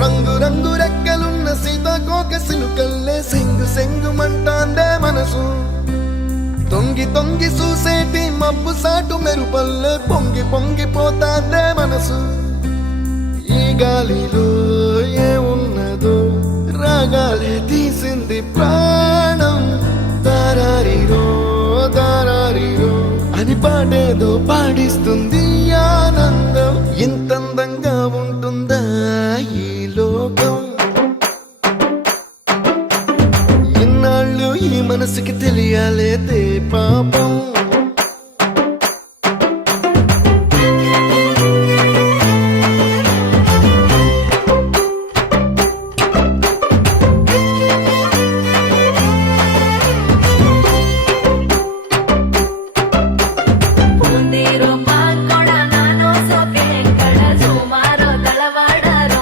రంగు రంగు రెక్కలున్న సీతాకోక సిలుకల్లే సెంగు సెంగు మంటాందే మనసు తొంగి తొంగి చూసేటి మబ్బు సాటు మెరుపల్లే పొంగి పొంగి పోతాందే మనసు ఈ గాలిలో ఏ ఉన్నదో రాగాలే తీసింది ప్రాణం దారారిరో దారారిరో అని పాడేదో పాడిస్తుంది ఆనందం ఇంతందంగా ఉంటుందా ఈ లోకం ఇన్నాళ్ళు ఈ మనసుకి తెలియాలేదే